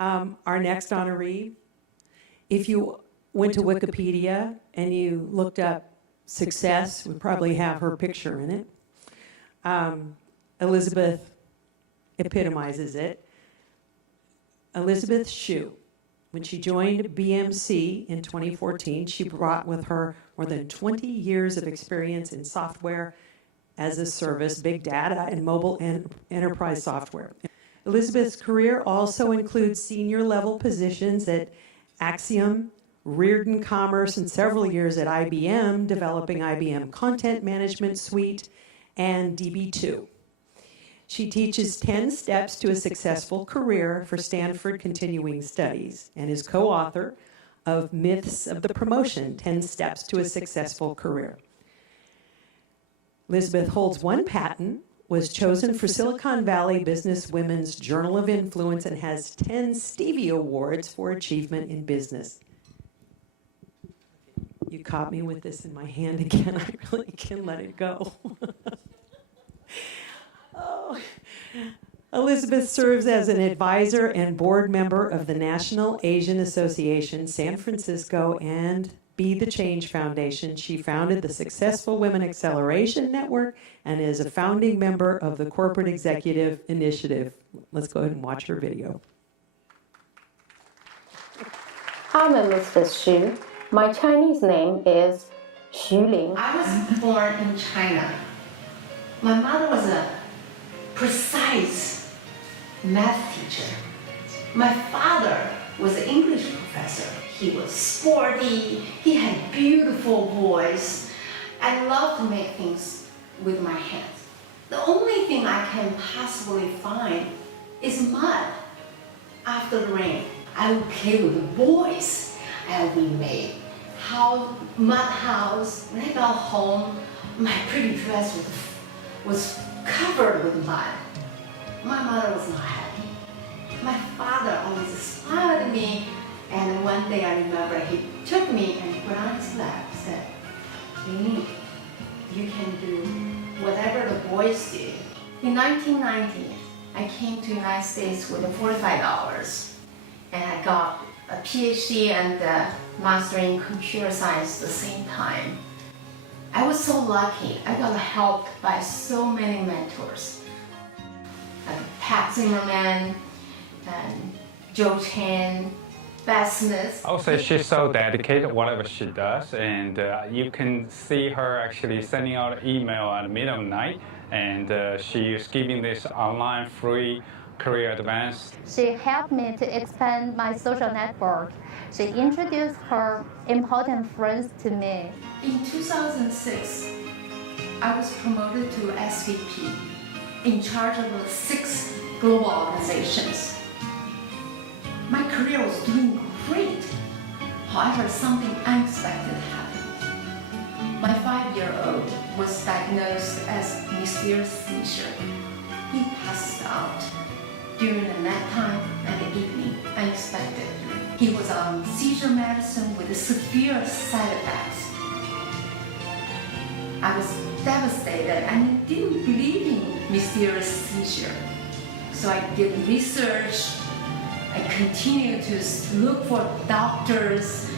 Our next honoree, if you went to Wikipedia and you looked up success, would probably have her picture in it. Elizebeth epitomizes it. Elizebeth Xu, when she joined BMC in 2014, she brought with her more than 20 years of experience in software as a service, big data, and mobile and enterprise software. Elizabeth's career also includes senior level positions at Axiom, Reardon Commerce, and several years at IBM, developing IBM Content Management Suite and DB2. She teaches 10 Steps to a Successful Career for Stanford Continuing Studies and is co-author of Myths of the Promotion, 10 Steps to a Successful Career. Elizabeth holds one patent, was chosen for Silicon Valley Business Women's Journal of Influence, and has 10 Stevie Awards for achievement in business. You caught me with this in my hand again. I really can't let it go. Oh. Elizabeth serves as an advisor and board member of the National Asian Association, San Francisco, and Be the Change Foundation. She founded the Successful Women Acceleration Network and is a founding member of the Corporate Executive Initiative. Let's go ahead and watch her video. I'm Elizebeth Xu. My Chinese name is Xu Ling. I was born in China. My mother was a precise math teacher. My father was an English professor. He was sporty, he had beautiful voice. I love to make things with my hands. The only thing I can possibly find is mud after the rain. I would play with the boys and we made mud house. When I got home, my pretty dress was covered with mud. My mother was not happy. My father always smiled at me, and one day I remember he took me and put on his lap and said, "Ling, you can do whatever the boys did." In 1990, I came to the United States with $45, and I got a PhD and a master in computer science at the same time. I was so lucky. I got helped by so many mentors. Pat Zimmerman, and Joe Chan, Beth Smith. I would say she's so dedicated, whatever she does, and you can see her actually sending out an email at the middle of the night, and she is giving this online free career advance. She helped me to expand my social network. She introduced her important friends to me. In 2006, I was promoted to SVP, in charge of 6 global organizations. My career was doing great. However, something unexpected happened. My 5-year-old was diagnosed as mysterious seizure. He passed out during the nighttime and the evening, unexpectedly. He was on seizure medicine with severe side effects. I was devastated and didn't believe in mysterious seizure. So I did research. I continued to look for doctors,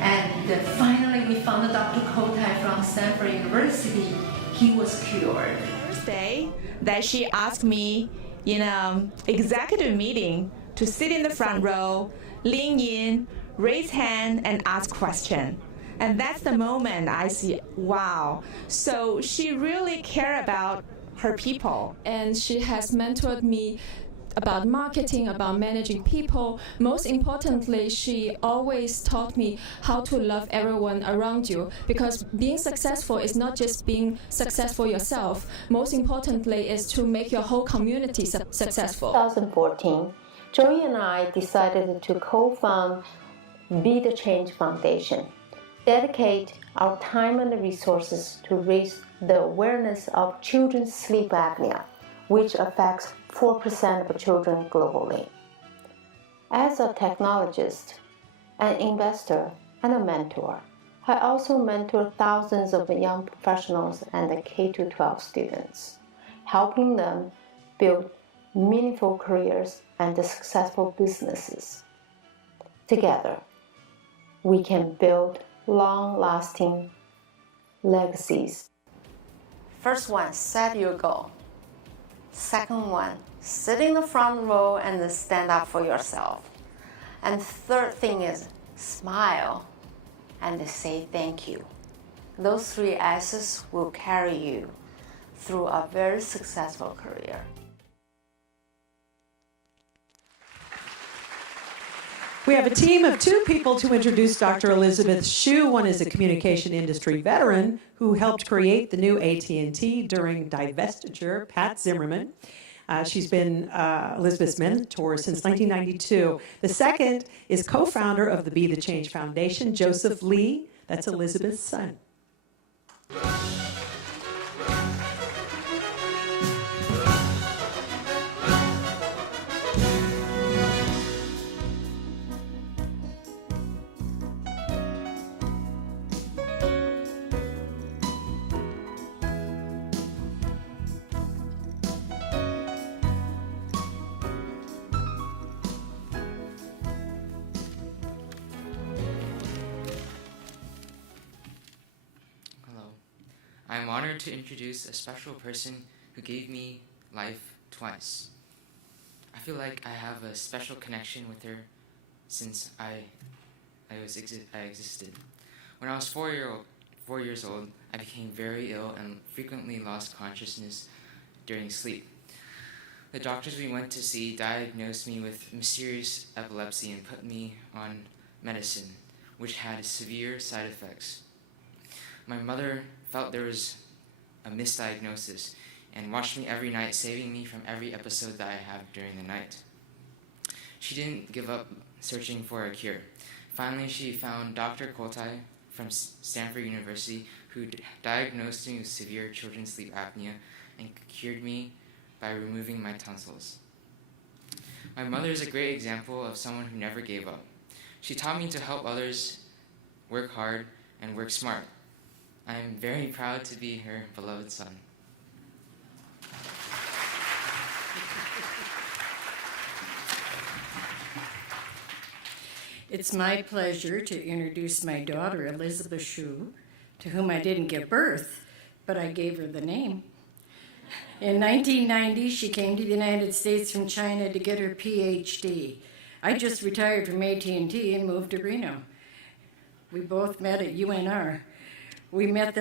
and finally we found Dr. Kotai from Stanford University. He was cured. First day that she asked me in an executive meeting to sit in the front row, lean in, raise hand, and ask question. And that's the moment I see, wow. So she really cared about her people. And she has mentored me about marketing, about managing people. Most importantly, she always taught me how to love everyone around you, because being successful is not just being successful yourself. Most importantly is to make your whole community successful. 2014, Joey and I decided to co-found Be the Change Foundation, dedicate our time and resources to raise the awareness of children's sleep apnea, which affects 4% of children globally. As a technologist, an investor, and a mentor, I also mentor thousands of young professionals and K-12 students, helping them build meaningful careers, and successful businesses. Together, we can build long-lasting legacies. First one, set your goal. Second one, sit in the front row and stand up for yourself. And third thing is smile and say thank you. Those 3 S's will carry you through a very successful career. We have a team of 2 people to introduce Dr. Elizebeth Xu. One is a communication industry veteran who helped create the new AT&T during divestiture, Pat Zimmerman. She's been Elizabeth's mentor since 1992. The second is co-founder of the Be the Change Foundation, Joseph Lee. That's Elizabeth's son. I'm honored to introduce a special person who gave me life twice. I feel like I have a special connection with her since I existed. When I was 4 years old, I became very ill and frequently lost consciousness during sleep. The doctors we went to see diagnosed me with mysterious epilepsy and put me on medicine, which had severe side effects. My mother felt there was a misdiagnosis and watched me every night, saving me from every episode that I had during the night. She didn't give up searching for a cure. Finally, she found Dr. Kotai from Stanford University, who diagnosed me with severe children's sleep apnea and cured me by removing my tonsils. My mother is a great example of someone who never gave up. She taught me to help others, work hard, and work smart. I am very proud to be her beloved son. It's my pleasure to introduce my daughter, Elizebeth Xu, to whom I didn't give birth, but I gave her the name. In 1990, she came to the United States from China to get her PhD. I just retired from AT&T and moved to Reno. We both met at UNR. We felt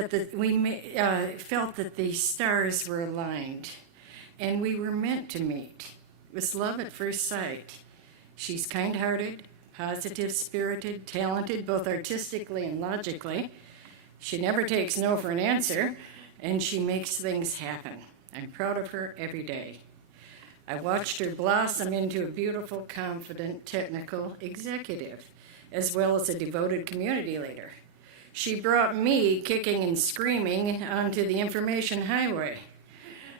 that the stars were aligned, and we were meant to meet. It was love at first sight. She's kind-hearted, positive-spirited, talented, both artistically and logically. She never takes no for an answer, and she makes things happen. I'm proud of her every day. I watched her blossom into a beautiful, confident, technical executive, as well as a devoted community leader. She brought me kicking and screaming onto the information highway.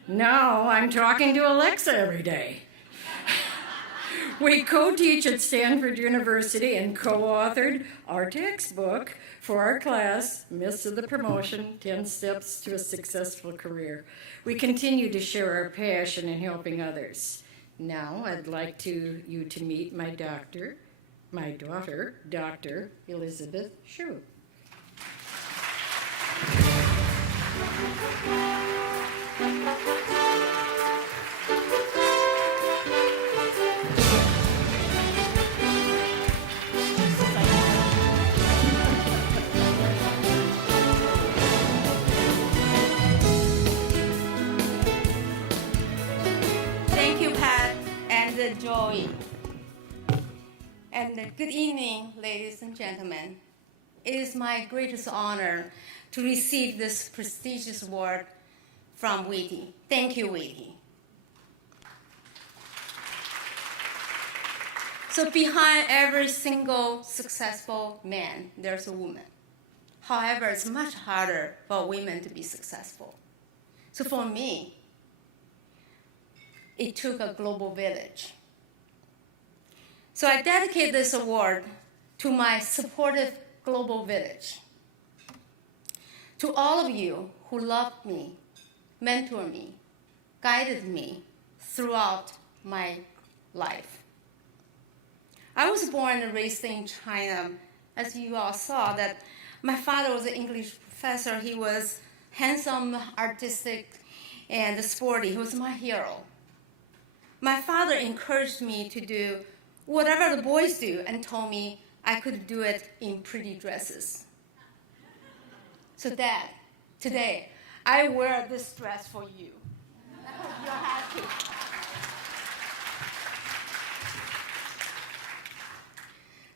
Now I'm talking to Alexa every day. We co-teach at Stanford University and co-authored our textbook for our class, Myths of the Promotion, 10 Steps to a Successful Career. We continue to share our passion in helping others. Now I'd like you to meet my daughter, Dr. Elizebeth Xu. Thank you, Pat and Joey. And good evening, ladies and gentlemen. It is my greatest honor to receive this prestigious award from WITI. Thank you, WITI. So behind every single successful man, there's a woman. However, it's much harder for women to be successful. So for me, it took a global village. So I dedicate this award to my supportive global village. To all of you who loved me, mentored me, guided me throughout my life. I was born and raised in China. As you all saw, that my father was an English professor. He was handsome, artistic, and sporty. He was my hero. My father encouraged me to do whatever the boys do and told me I could do it in pretty dresses. So Dad, today, I wear this dress for you. I hope you're happy.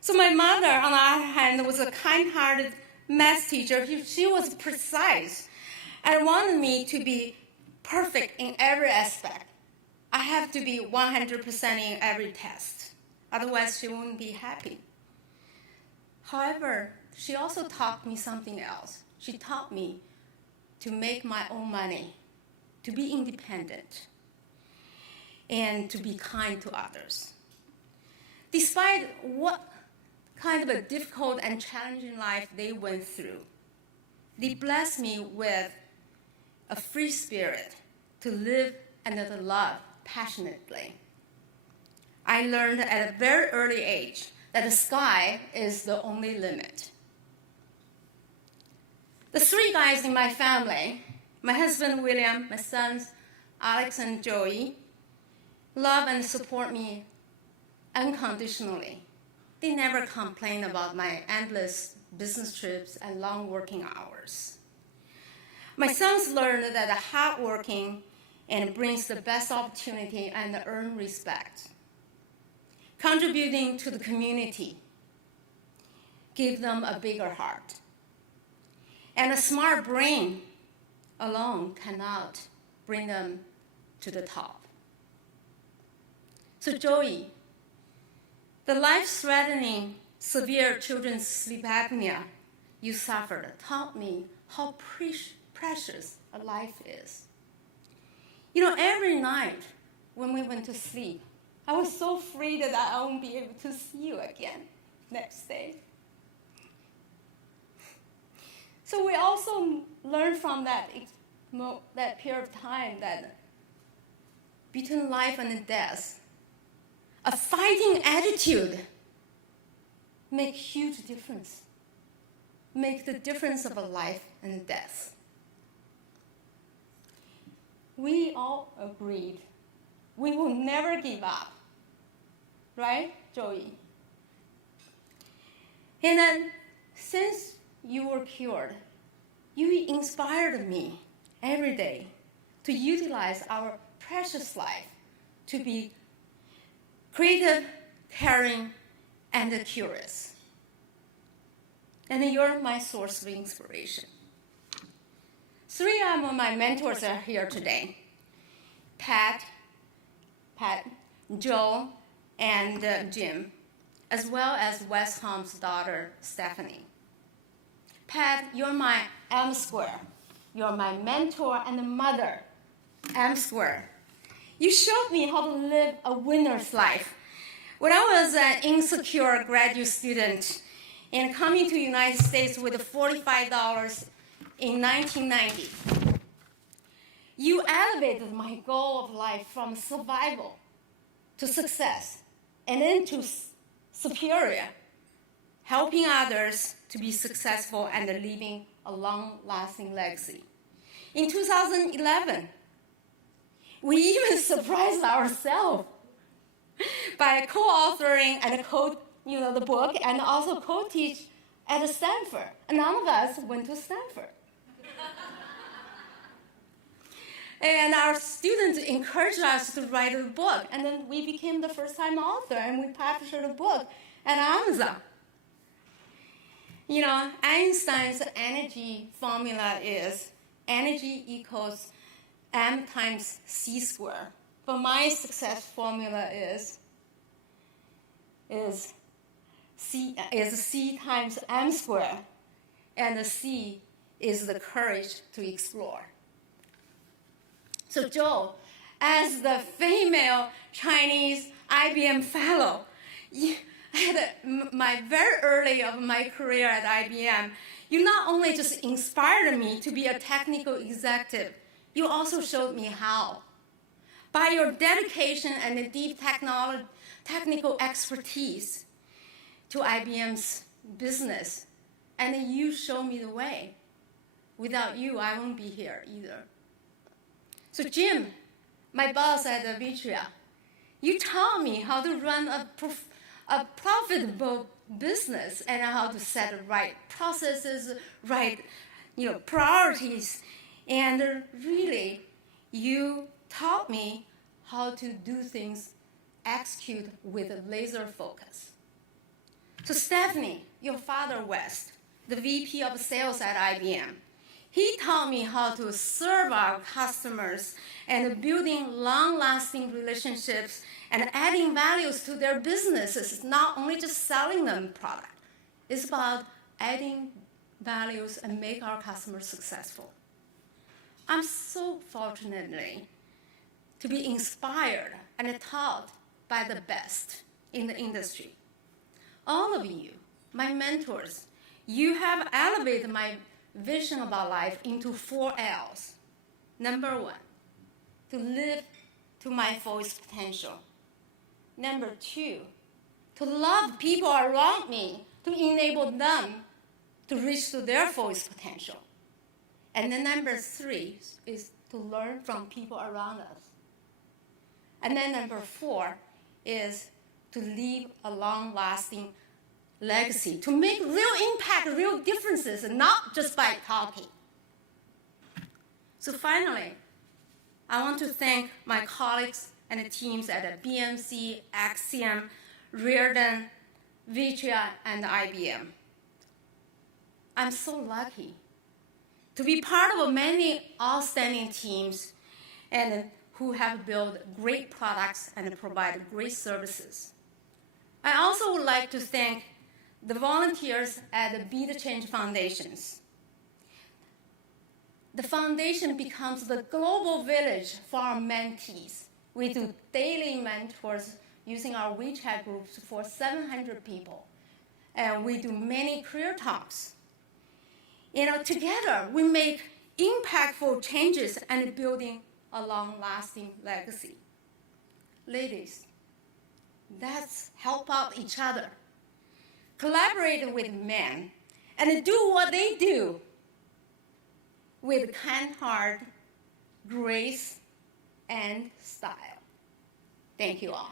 So my mother, on the other hand, was a kind-hearted math teacher. She was precise and wanted me to be perfect in every aspect. I have to be 100% in every test. Otherwise, she wouldn't be happy. However, she also taught me something else. She taught me to make my own money, to be independent, and to be kind to others. Despite what kind of a difficult and challenging life they went through, they blessed me with a free spirit to live and to love passionately. I learned at a very early age that the sky is the only limit. The three guys in my family, my husband William, my sons Alex and Joey, love and support me unconditionally. They never complain about my endless business trips and long working hours. My sons learned that hardworking and brings the best opportunity and earn respect. Contributing to the community give them a bigger heart. And a smart brain alone cannot bring them to the top. So Joey, the life-threatening severe children's sleep apnea you suffered taught me how precious a life is. You know, every night when we went to sleep, I was so afraid that I won't be able to see you again next day. So we also learned from that period of time that between life and death, a fighting attitude makes huge difference. Make the difference of a life and death. We all agreed we will never give up. Right, Joey? And then, since you were cured, you inspired me every day to utilize our precious life to be creative, caring, and curious. And you're my source of inspiration. Three of my mentors are here today. Pat, Joe, and Jim, as well as West Holmes' daughter, Stephanie. Pat, you're my M square. You're my mentor and mother, M square. You showed me how to live a winner's life. When I was an insecure graduate student and coming to the United States with $45 in 1990, you elevated my goal of life from survival to success and then to superior, helping others to be successful and leaving a long-lasting legacy. In 2011, we even surprised ourselves by co-authoring and the book and also co-teach at Stanford. And none of us went to Stanford. And our students encouraged us to write a book. And then we became the first-time author, and we published the book at Amazon. You know, Einstein's energy formula is energy equals m times c squared. But my success formula is c times m squared, and the c is the courage to explore. So Joe, as the female Chinese IBM fellow, at my very early of my career at IBM, you not only just inspired me to be a technical executive, you also showed me how by your dedication and the deep technical expertise to IBM's business, and you show me the way. Without you, I won't be here either. So Jim, my boss at WITI, you taught me how to run a profitable business and how to set the right processes, right priorities, and really, you taught me how to do things, execute with a laser focus. So Stephanie, your father, West, the VP of sales at IBM, he taught me how to serve our customers and building long-lasting relationships and adding values to their businesses, not only just selling them product. It's about adding values and make our customers successful. I'm so fortunately to be inspired and taught by the best in the industry. All of you, my mentors, you have elevated my vision about life into 4 L's. Number 1, to live to my fullest potential. Number 2, to love people around me, to enable them to reach to their fullest potential. And then number 3 is to learn from people around us. And then number 4 is to leave a long-lasting legacy, to make real impact, real differences, and not just by talking. So finally, I want to thank my colleagues and the teams at BMC, Axiom, Reardon, WITI, and IBM. I'm so lucky to be part of many outstanding teams and who have built great products and provide great services. I also would like to thank the volunteers at the Be the Change Foundations. The foundation becomes the global village for our mentees. We do daily mentors using our WeChat groups for 700 people. And we do many career talks. Together we make impactful changes and building a long-lasting legacy. Ladies, let's help out each other. Collaborate with men and do what they do with kind heart, grace, and style. Thank you all.